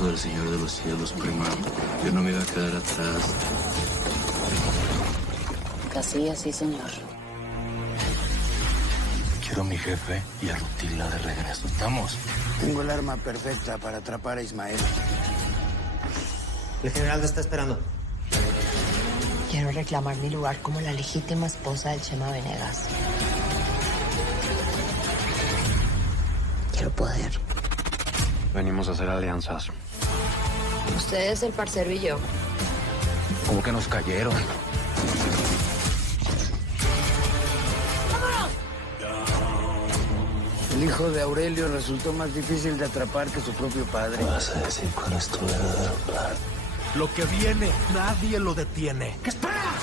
hijo del Señor de los cielos, prima. Yo no me iba a quedar atrás. Casillas, sí, señor. Quiero a mi jefe y a Rutila de regreso. ¿Estamos? Tengo el arma perfecta para atrapar a Ismael. El general te está esperando. Quiero reclamar mi lugar como la legítima esposa del Chema Venegas. Quiero poder. Venimos a hacer alianzas. Usted es el parcero y yo. ¿Cómo que nos cayeron? El hijo de Aurelio resultó más difícil de atrapar que su propio padre. Vas a decir cuál es tu verdadero plan. Lo que viene, nadie lo detiene. ¿Qué esperas?